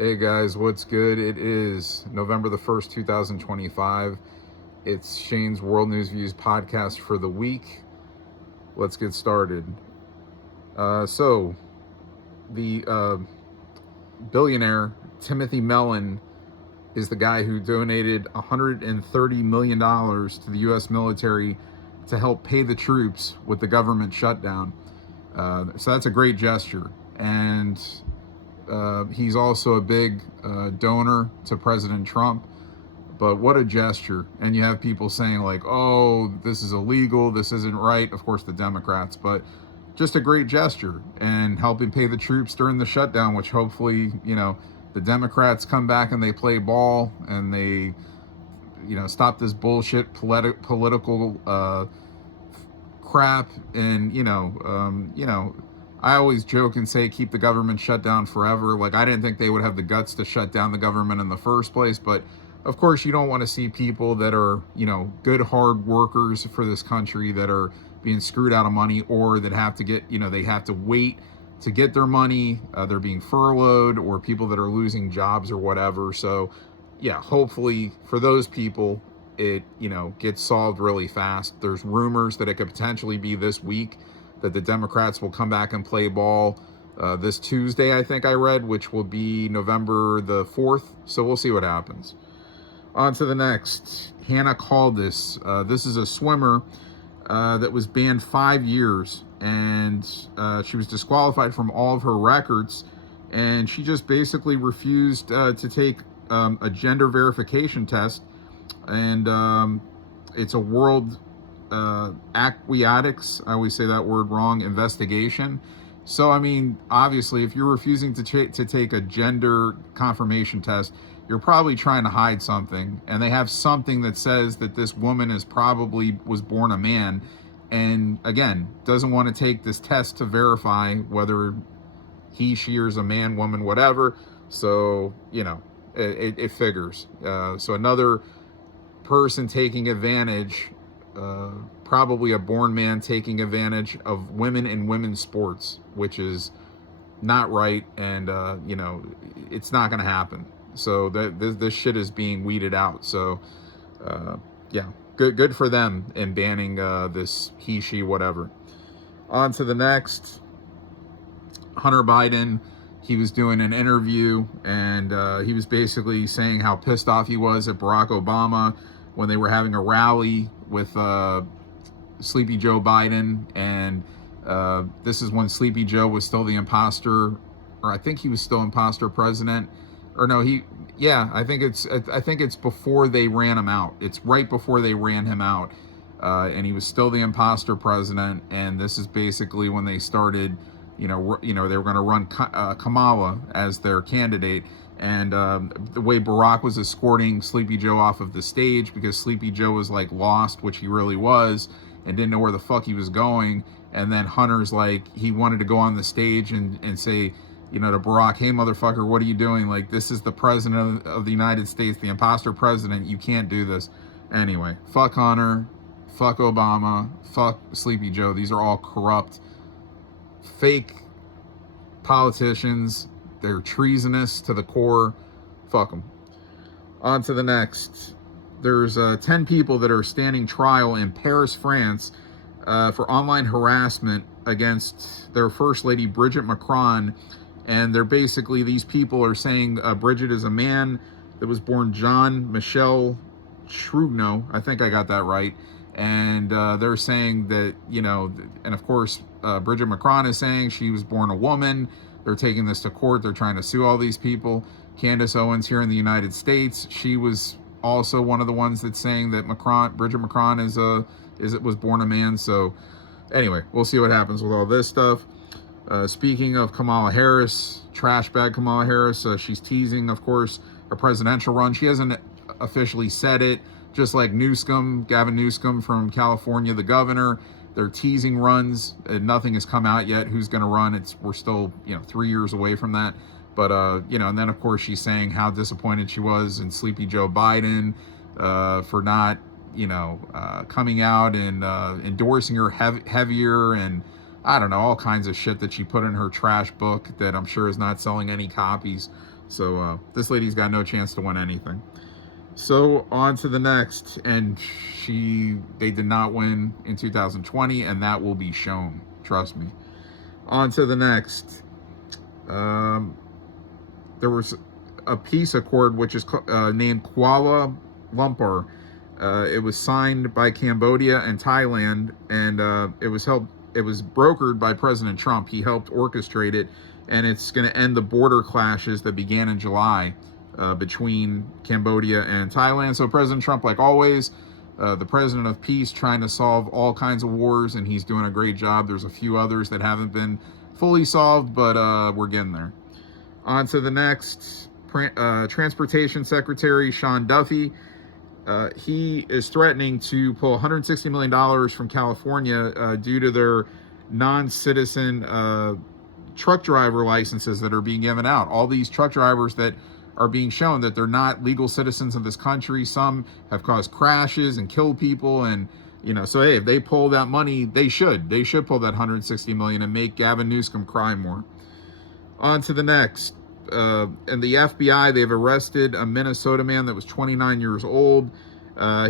Hey guys, what's good? It is November the 1st, 2025. It's Shane's World News Views podcast for the week. Let's get started. The billionaire Timothy Mellon is the guy who donated $130 million to the U.S. military to help pay the troops with the government shutdown. So that's a great gesture. And he's also a big donor to President Trump. But what a gesture. And you have people saying like, oh, this is illegal, this isn't right. Of course, the Democrats, but just a great gesture and helping pay the troops during the shutdown, which hopefully, the Democrats come back and they play ball and they, stop this bullshit political crap. And, I always joke and say keep the government shut down forever. Like, I didn't think they would have the guts to shut down the government in the first place, but of course you don't want to see people that are, good hard workers for this country that are being screwed out of money, or that have to get, they have to wait to get their money. They're being furloughed, or people that are losing jobs or whatever. So yeah, hopefully for those people it, gets solved really fast. There's rumors that it could potentially be this week that the Democrats will come back and play ball this Tuesday, I think I read, which will be November the 4th. So we'll see what happens. On to the next. Hannah Caldis. This is a swimmer that was banned 5 years, and she was disqualified from all of her records, and she just basically refused to take a gender verification test. And it's a world aquatics, I always say that word wrong, investigation. So, I mean, obviously, if you're refusing to take a gender confirmation test, you're probably trying to hide something. And they have something that says that this woman is probably was born a man. And again, doesn't want to take this test to verify whether he, she, or is a man, woman, whatever. So, it figures. So another person taking advantage, probably a born man taking advantage of women in women's sports, which is not right. And, it's not going to happen. So this shit is being weeded out. So, yeah, good for them in banning this he, she, whatever. On to the next. Hunter Biden, he was doing an interview, and he was basically saying how pissed off he was at Barack Obama when they were having a rally with Sleepy Joe Biden. And this is when Sleepy Joe was still the imposter, or I think he was still imposter president. Or no, I think it's before they ran him out. It's right before they ran him out, and he was still the imposter president. And this is basically when they started, they were going to run Kamala as their candidate. And the way Barack was escorting Sleepy Joe off of the stage, because Sleepy Joe was like lost, which he really was, and didn't know where the fuck he was going. And then Hunter's like, he wanted to go on the stage and say, to Barack, hey, motherfucker, what are you doing? Like, this is the president of the United States, the imposter president. You can't do this. Anyway, fuck Hunter, fuck Obama, fuck Sleepy Joe. These are all corrupt, fake politicians. They're treasonous to the core. Fuck them. On to the next. There's 10 people that are standing trial in Paris, France, for online harassment against their First Lady, Brigitte Macron. And they're basically, these people are saying Bridget is a man that was born John Michel Shrugno. I think I got that right. And they're saying that, and of course, Bridget Macron is saying she was born a woman. They're taking this to court. They're trying to sue all these people. Candace Owens here in the United States, she was also one of the ones that's saying that Bridget Macron was born a man. So anyway, we'll see what happens with all this stuff. Speaking of Kamala Harris, trash bag Kamala Harris, she's teasing, of course, a presidential run. She hasn't officially said it, just like Gavin Newsom from California, the governor. They're teasing runs, and nothing has come out yet who's going to run. We're still, 3 years away from that. But, and then, of course, she's saying how disappointed she was in Sleepy Joe Biden for not, coming out and endorsing her heavier, and I don't know, all kinds of shit that she put in her trash book that I'm sure is not selling any copies. So this lady's got no chance to win anything. So on to the next, and they did not win in 2020, and that will be shown. Trust me. On to the next. There was a peace accord which is named Kuala Lumpur. It was signed by Cambodia and Thailand, and it was brokered by President Trump. He helped orchestrate it, and it's going to end the border clashes that began in July between Cambodia and Thailand. So President Trump, like always, the president of peace, trying to solve all kinds of wars, and he's doing a great job. There's a few others that haven't been fully solved, but we're getting there. On to the next. Transportation Secretary Sean Duffy. He is threatening to pull $160 million from California due to their non-citizen truck driver licenses that are being given out. All these truck drivers that are being shown that they're not legal citizens of this country. Some have caused crashes and killed people, and so hey, if they pull that money, they should pull that $160 million and make Gavin Newsom cry more. On to the next. And the FBI, they've arrested a Minnesota man that was 29 years old.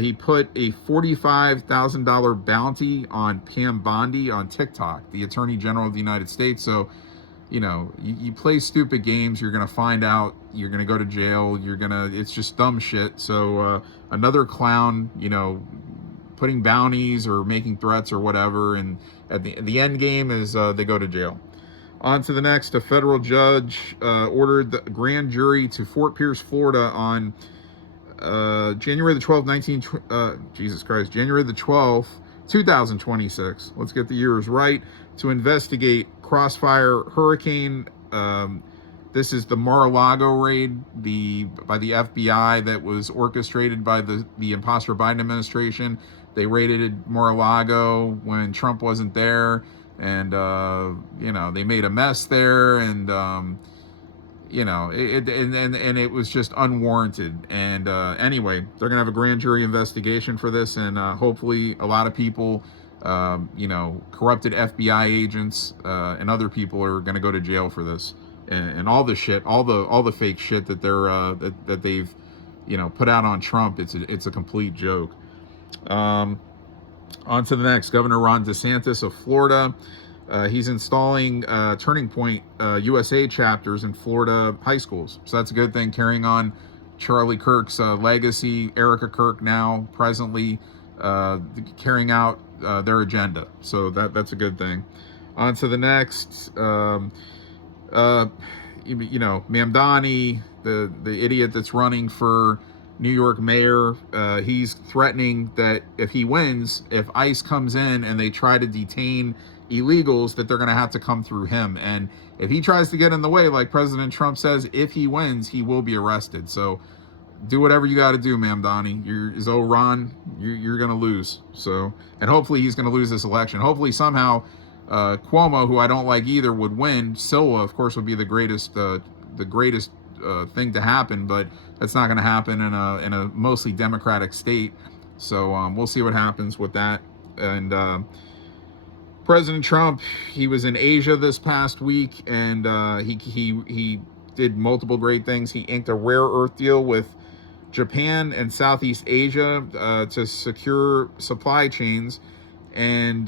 He put a $45,000 bounty on Pam Bondi on TikTok, the Attorney General of the United States. So, you play stupid games, you're going to find out, you're going to go to jail, it's just dumb shit. So another clown, putting bounties or making threats or whatever. And at the end game is they go to jail. On to the next. A federal judge ordered the grand jury to Fort Pierce, Florida on January the 12th, January the 12th, 2026. Let's get the years right. To investigate Crossfire Hurricane. This is the Mar-a-Lago raid by the FBI that was orchestrated by the imposter Biden administration. They raided Mar-a-Lago when Trump wasn't there. And, they made a mess there, and, it was just unwarranted. And anyway, they're going to have a grand jury investigation for this, and hopefully a lot of people, corrupted FBI agents and other people are going to go to jail for this. And all the shit, all the fake shit that that they've, put out on Trump, it's a complete joke. On to the next. Governor Ron DeSantis of Florida. He's installing Turning Point USA chapters in Florida high schools. So that's a good thing, carrying on Charlie Kirk's legacy. Erica Kirk now presently carrying out their agenda. So that's a good thing. On to the next. Mamdani, the idiot that's running for New York mayor, he's threatening that if he wins, if ICE comes in and they try to detain illegals, that they're going to have to come through him. And if he tries to get in the way, like President Trump says, if he wins, he will be arrested. So do whatever you got to do, Mamdani. Ron, you're going to lose. So, and hopefully he's going to lose this election. Hopefully somehow Cuomo, who I don't like either, would win. Silva, of course, would be the greatest thing to happen, but that's not going to happen in a mostly Democratic state. So we'll see what happens with that. And President Trump, he was in Asia this past week, and he did multiple great things. He inked a rare earth deal with Japan and Southeast Asia to secure supply chains, and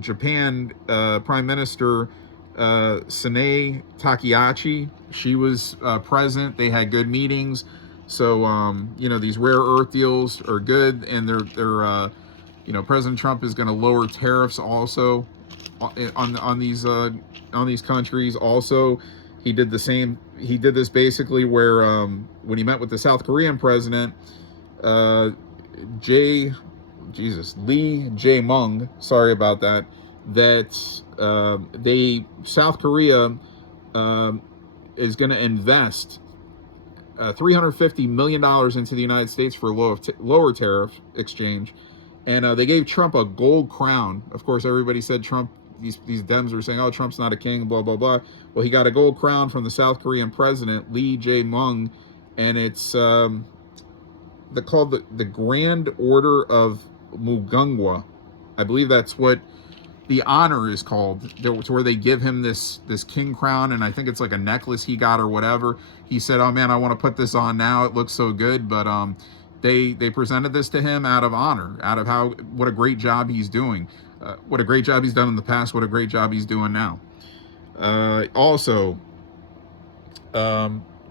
Japan Prime Minister Sanae Takaichi, she was present. They had good meetings. So these rare earth deals are good, and they're President Trump is going to lower tariffs also on these countries. Also, he did the same. He did this basically where when he met with the South Korean president, Lee Jae-myung, sorry about that, South Korea is going to invest $350 million into the United States for a lower tariff exchange. And they gave Trump a gold crown. Of course, everybody said Trump, these Dems were saying, oh, Trump's not a king, blah, blah, blah. Well, he got a gold crown from the South Korean president, Lee Jae-myung, and it's called the Grand Order of Mugunghwa. I believe that's what the honor is called, to where they give him this king crown, and I think it's like a necklace he got or whatever. He said, "Oh man, I want to put this on now. It looks so good." But they presented this to him out of honor, out of what a great job he's doing, what a great job he's done in the past, what a great job he's doing now. Also,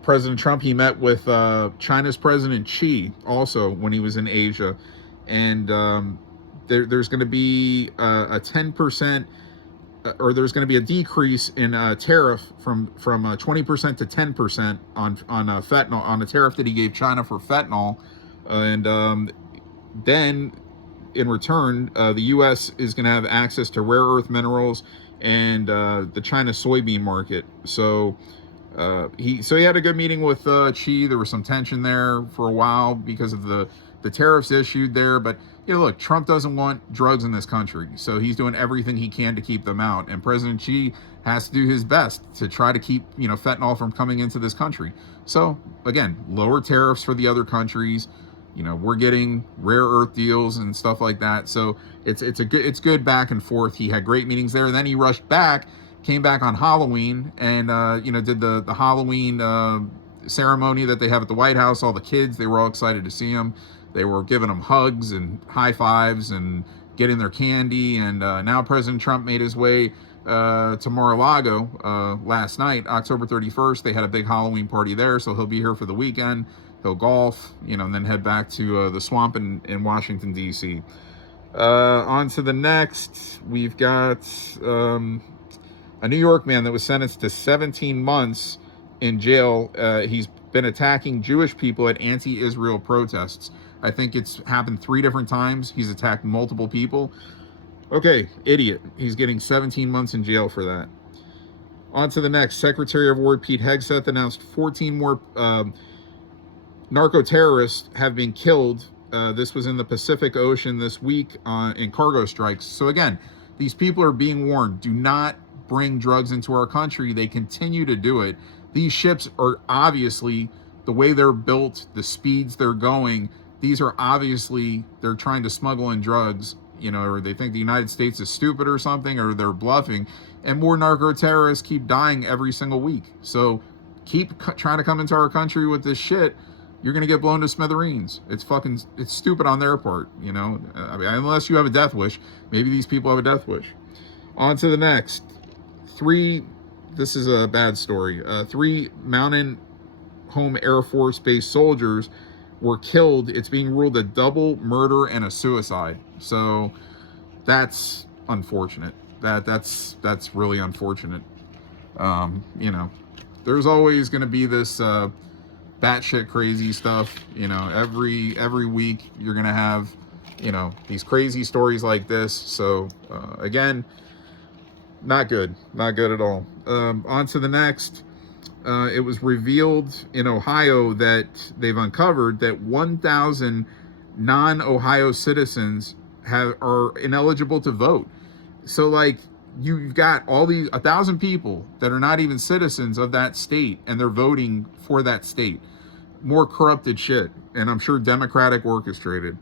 President Trump, he met with China's President Xi also when he was in Asia, and there's going to be a 10%, or there's going to be a decrease in tariff from 20% to 10% on fentanyl, on the tariff that he gave China for fentanyl, and then in return, the U.S. is going to have access to rare earth minerals and the China soybean market. So he had a good meeting with Xi. There was some tension there for a while because of the tariffs issued there, but look, Trump doesn't want drugs in this country, so he's doing everything he can to keep them out, and President Xi has to do his best to try to keep fentanyl from coming into this country. So again, lower tariffs for the other countries. We're getting rare earth deals and stuff like that. So it's good back and forth. He had great meetings there. And then he rushed back, came back on Halloween, and did the Halloween ceremony that they have at the White House. All the kids, they were all excited to see him. They were giving him hugs and high fives and getting their candy. And now President Trump made his way to Mar-a-Lago last night, October 31st. They had a big Halloween party there, so he'll be here for the weekend. He'll golf, and then head back to the swamp in Washington, D.C. On to the next. We've got a New York man that was sentenced to 17 months in jail. He's been attacking Jewish people at anti-Israel protests. I think it's happened 3 different times. He's attacked multiple people. Okay, idiot. He's getting 17 months in jail for that. On to the next. Secretary of War Pete Hegseth announced 14 more narco-terrorists have been killed. This was in the Pacific Ocean this week in cargo strikes. So again, these people are being warned, do not bring drugs into our country. They continue to do it. These ships are obviously, the way they're built, the speeds they're going, these are obviously, they're trying to smuggle in drugs, or they think the United States is stupid or something, or they're bluffing, and more narco-terrorists keep dying every single week. So keep trying to come into our country with this shit, you're going to get blown to smithereens. It's stupid on their part, I mean, unless you have a death wish. Maybe these people have a death wish. On to the next. This is a bad story. 3 Mountain Home Air Force Base soldiers were killed. It's being ruled a double murder and a suicide. So that's unfortunate. That's really unfortunate. There's always going to be this batshit crazy stuff. Every week you're going to have, these crazy stories like this. So again, not good at all. On to the next. It was revealed in Ohio that they've uncovered that 1,000 non-Ohio citizens are ineligible to vote. So like, you've got all these 1,000 people that are not even citizens of that state, and they're voting for that state. More corrupted shit, and I'm sure Democratic orchestrated.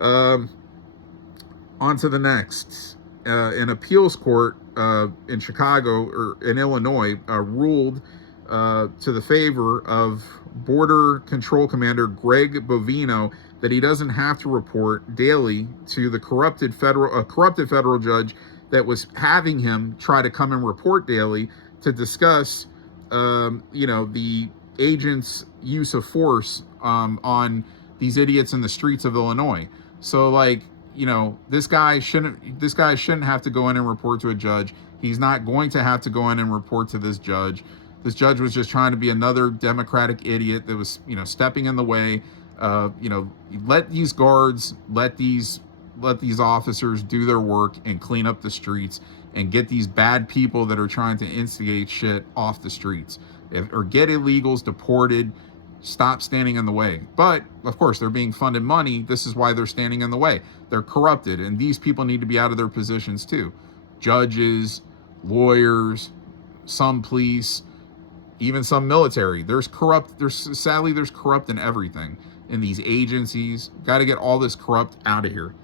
On to the next. An appeals court in Chicago, or in Illinois, ruled to the favor of Border Control Commander Greg Bovino that he doesn't have to report daily to the corrupted federal judge that was having him try to come and report daily to discuss, the agents' use of force on these idiots in the streets of Illinois. So like, this guy shouldn't have to go in and report to a judge. He's not going to have to go in and report to this judge. This judge was just trying to be another Democratic idiot that was, stepping in the way. Let these guards, let these officers do their work and clean up the streets and get these bad people that are trying to instigate shit off the streets, or get illegals deported. Stop standing in the way. But of course, they're being funded money. This is why they're standing in the way. They're corrupted, and these people need to be out of their positions too. Judges, lawyers, some police, even some military. There's corrupt in everything in these agencies. Got to get all this corrupt out of here.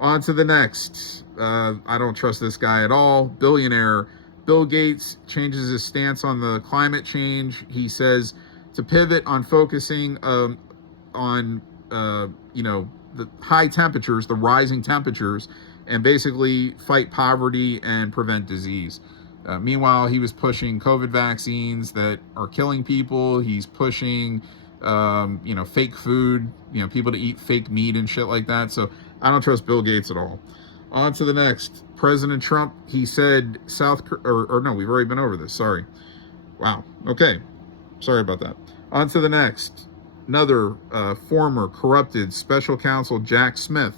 On to the next. I don't trust this guy at all. Billionaire Bill Gates changes his stance on the climate change. He says to pivot on focusing on the high temperatures, the rising temperatures, and basically fight poverty and prevent disease. Meanwhile, he was pushing COVID vaccines that are killing people. He's pushing, fake food, people to eat fake meat and shit like that. So I don't trust Bill Gates at all. On to the next. President Trump, he said no, we've already been over this. Sorry. Wow. Okay. Sorry about that. On to the next. Another former corrupted special counsel, Jack Smith.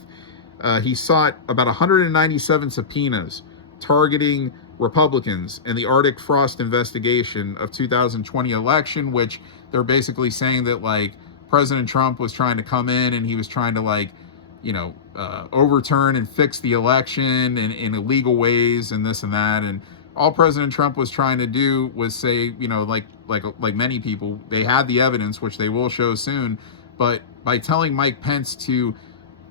He sought about 197 subpoenas targeting Republicans in the Arctic Frost investigation of 2020 election, which they're basically saying that like President Trump was trying to come in and he was trying to overturn and fix the election in illegal ways and this and that. And all President Trump was trying to do was say, like many people, they had the evidence, which they will show soon, but by telling Mike Pence to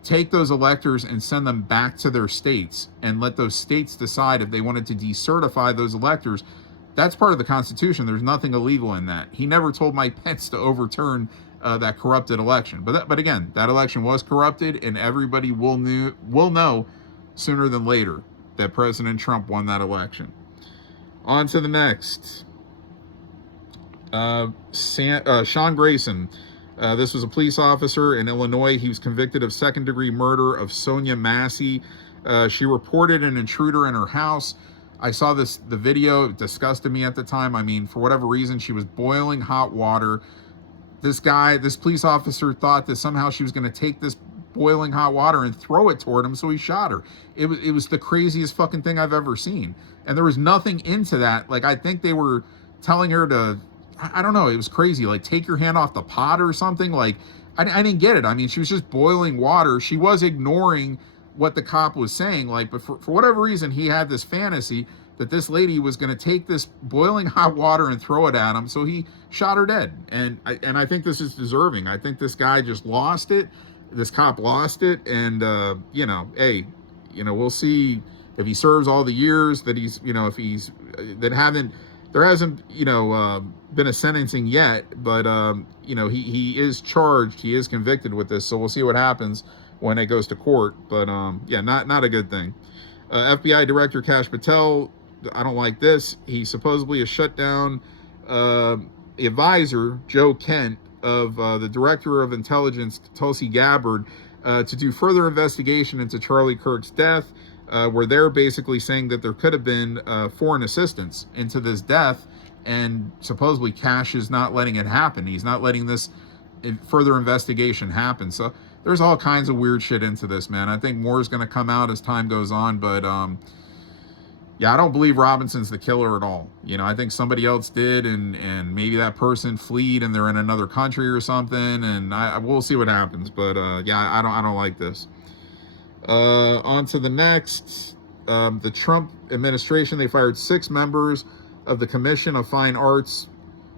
take those electors and send them back to their states and let those states decide if they wanted to decertify those electors, that's part of the Constitution. There's nothing illegal in that. He never told Mike Pence to overturn that corrupted election. But again, that election was corrupted, and everybody will know sooner than later that President Trump won that election. On to the next. Sean Grayson. This was a police officer in Illinois. He was convicted of second-degree murder of Sonia Massey. She reported an intruder in her house. I saw the video. It disgusted me at the time. I mean, for whatever reason, she was boiling hot water. This police officer thought that somehow she was going to take this boiling hot water and throw it toward him, so he shot her. It was the craziest fucking thing I've ever seen. And there was nothing into that. Like, I think they were telling her to, I don't know, it was crazy. Like, take your hand off the pot or something. Like, I didn't get it. I mean, she was just boiling water. She was ignoring what the cop was saying. Like, but for whatever reason, he had this fantasy that this lady was going to take this boiling hot water and throw it at him. So he shot her dead. And I think this is deserving. I think this guy just lost it. This cop lost it. And, we'll see if he serves all the years that he's, there hasn't, been a sentencing yet, but, he is charged. He is convicted with this. So we'll see what happens when it goes to court. But, not a good thing. FBI Director Kash Patel, I don't like this. He supposedly has shut down advisor Joe Kent of the Director of Intelligence, Tulsi Gabbard, to do further investigation into Charlie Kirk's death, where they're basically saying that there could have been foreign assistance into this death, and supposedly Kash is not letting it happen. He's not letting this further investigation happen. So there's all kinds of weird shit into this, man. I think more is going to come out as time goes on, but I don't believe Robinson's the killer at all. I think somebody else did, and maybe that person fled and they're in another country or something, and we'll see what happens. But I don't like this. On to the next. The Trump administration, they fired 6 members of the Commission of Fine Arts,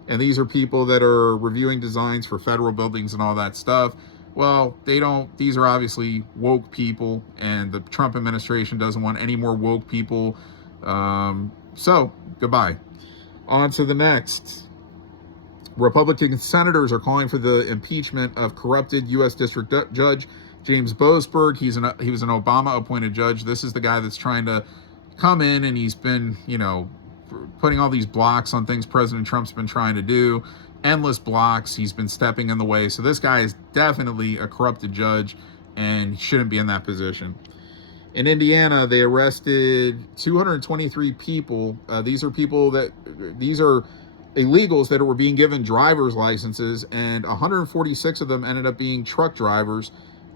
and these are people that are reviewing designs for federal buildings and all that stuff. Well, these are obviously woke people, and the Trump administration doesn't want any more woke people. So, goodbye. On to the next. Republican senators are calling for the impeachment of corrupted U.S. District Judge James Boasberg. He was an Obama-appointed judge. This is the guy that's trying to come in, and he's been, putting all these blocks on things President Trump's been trying to do. Endless blocks. He's been stepping in the way. So this guy is definitely a corrupted judge and shouldn't be in that position. In Indiana, they arrested 223 people. These are illegals that were being given driver's licenses, and 146 of them ended up being truck drivers.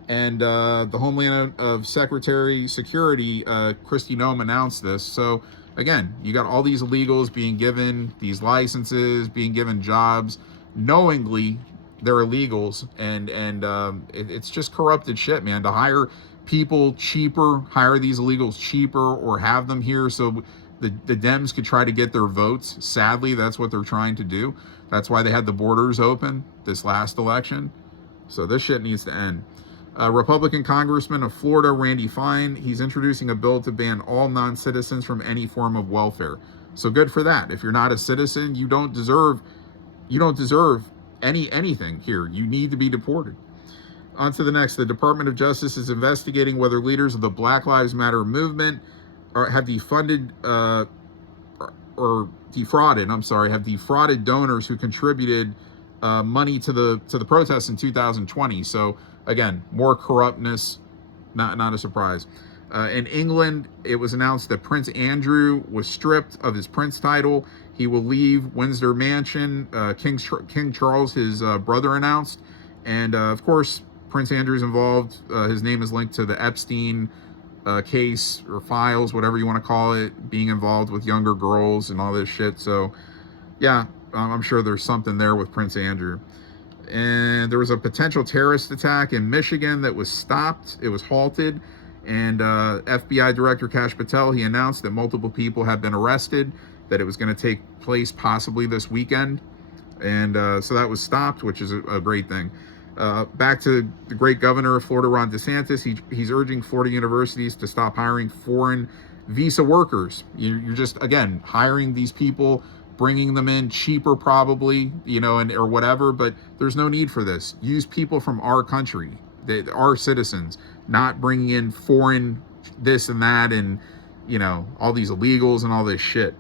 And the Homeland of Secretary Security, Kristi Noem, announced this. So again, you got all these illegals being given these licenses, being given jobs, knowingly they're illegals, and it's just corrupted shit, man. To hire people cheaper, hire these illegals cheaper, or have them here so the Dems could try to get their votes. Sadly, that's what they're trying to do. That's why they had the borders open this last election. So this shit needs to end. Republican Congressman of Florida, Randy Fine, he's introducing a bill to ban all non-citizens from any form of welfare. So good for that. If you're not a citizen, you don't deserve anything here. You need to be deported. On to the next. The Department of Justice is investigating whether leaders of the Black Lives Matter movement have defrauded donors who contributed money to the protests in 2020. So again, more corruptness, not a surprise. In England, it was announced that Prince Andrew was stripped of his prince title. He will leave Windsor Mansion. King Charles, his brother, announced. And of course, Prince Andrew's involved. His name is linked to the Epstein case or files, whatever you want to call it, being involved with younger girls and all this shit. So yeah, I'm sure there's something there with Prince Andrew. And there was a potential terrorist attack in Michigan that was stopped. It was halted. And FBI Director Kash Patel, he announced that multiple people have been arrested, that it was going to take place possibly this weekend. And so that was stopped, which is a great thing. Back to the great governor of Florida, Ron DeSantis. He's urging Florida universities to stop hiring foreign visa workers. You're just, again, hiring these people, bringing them in cheaper probably, or whatever, but there's no need for this. Use people from our country, our citizens, not bringing in foreign this and that and, all these illegals and all this shit.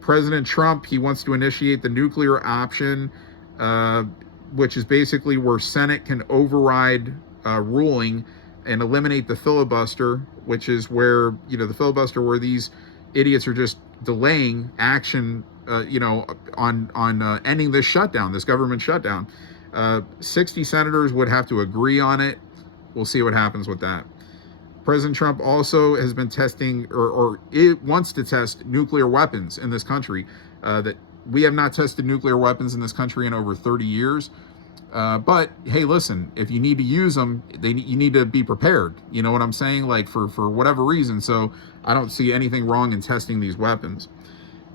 President Trump, he wants to initiate the nuclear option, which is basically where Senate can override ruling and eliminate the filibuster, which is where, the filibuster where these idiots are just delaying action, on ending this shutdown, this government shutdown. 60 senators would have to agree on it. We'll see what happens with that. President Trump also has been testing, or it wants to test nuclear weapons in this country. That we have not tested nuclear weapons in this country in over 30 years. But hey, listen, if you need to use them, you need to be prepared. You know what I'm saying? Like for whatever reason. So I don't see anything wrong in testing these weapons.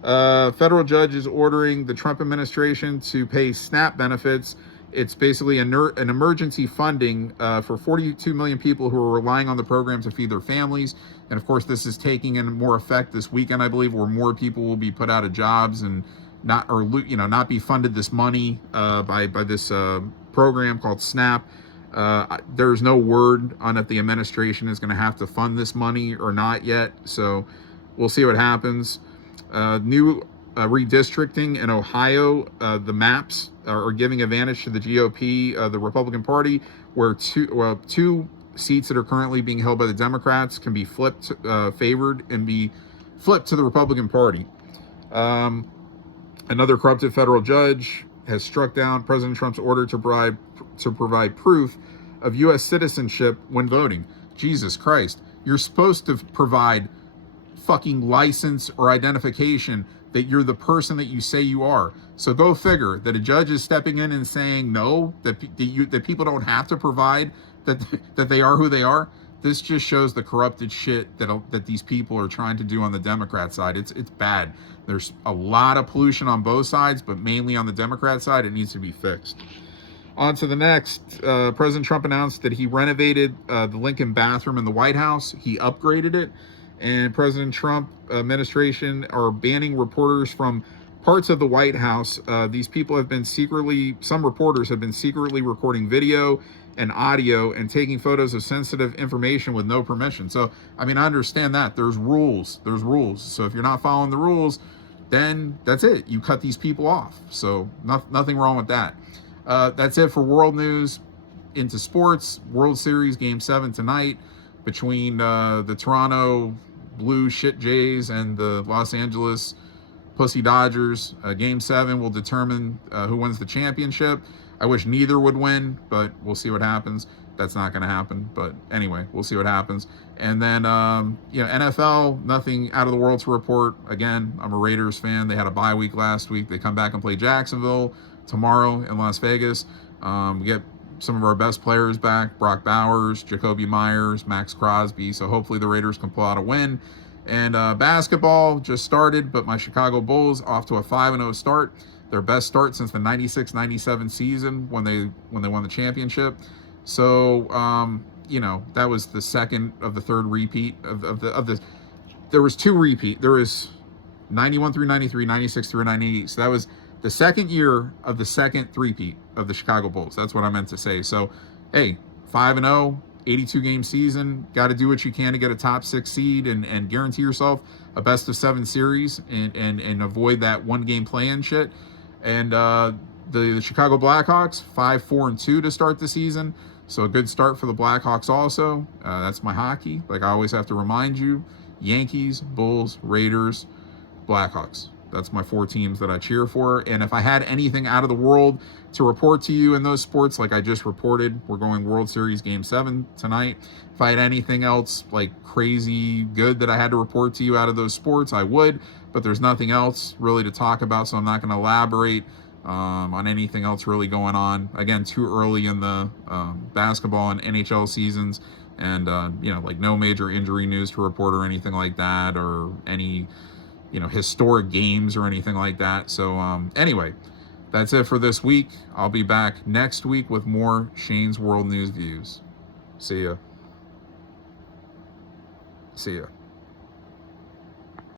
Federal judge is ordering the Trump administration to pay SNAP benefits. It's basically an emergency funding for 42 million people who are relying on the program to feed their families. And of course, this is taking in more effect this weekend, I believe, where more people will be put out of jobs and not be funded this money by this program called SNAP. There's no word on if the administration is going to have to fund this money or not yet. So we'll see what happens. New redistricting in Ohio, the maps are giving advantage to the GOP, the Republican Party, where two seats that are currently being held by the Democrats can be favored and be flipped to the Republican Party. Another corrupted federal judge has struck down President Trump's order to provide proof of U.S. citizenship when voting. Jesus Christ. You're supposed to provide fucking license or identification that you're the person that you say you are. So go figure that a judge is stepping in and saying no, that people don't have to provide that they are who they are. This just shows the corrupted shit that these people are trying to do on the Democrat side. It's bad. There's a lot of pollution on both sides, but mainly on the Democrat side, it needs to be fixed. On to the next. President Trump announced that he renovated the Lincoln bathroom in the White House. He upgraded it. And President Trump administration are banning reporters from parts of the White House. These people have been some reporters have been secretly recording video and audio and taking photos of sensitive information with no permission. So, I understand that. There's rules. So if you're not following the rules, then that's it. You cut these people off. So nothing wrong with that. That's it for world news. Into sports, World Series Game 7 tonight between the Toronto Blue Shit Jays and the Los Angeles Pussy Dodgers. Game 7 will determine who wins the championship. I wish neither would win, but we'll see what happens. That's not going to happen. But anyway, we'll see what happens. And then, NFL, nothing out of the world to report. Again, I'm a Raiders fan. They had a bye week last week. They come back and play Jacksonville tomorrow in Las Vegas. We get some of our best players back, Brock Bowers, Jacoby Myers, Max Crosby. So hopefully the Raiders can pull out a win. And basketball just started, but my Chicago Bulls off to a 5-0 start. Their best start since the 96-97 season when they won the championship. So, that was the second of the third repeat of the. There was two repeat. There was 91 through 93, 96 through 98. So that was the second year of the second three-peat of the Chicago Bulls. That's what I meant to say. So, hey, 5-0, 82-game season. Got to do what you can to get a top 6 seed and guarantee yourself a best-of-7 series and avoid that one-game play-in shit. And the Chicago Blackhawks, 5-4-2 to start the season. So a good start for the Blackhawks also. That's my hockey. Like I always have to remind you, Yankees, Bulls, Raiders, Blackhawks. That's my 4 teams that I cheer for. And if I had anything out of the world to report to you in those sports, like I just reported, we're going World Series Game 7 tonight. If I had anything else like crazy good that I had to report to you out of those sports, I would. But there's nothing else really to talk about, so I'm not going to elaborate on anything else really going on. Again, too early in the basketball and NHL seasons. And, like no major injury news to report or anything like that, or any historic games or anything like that. So anyway, that's it for this week. I'll be back next week with more Shane's World News Views. See ya.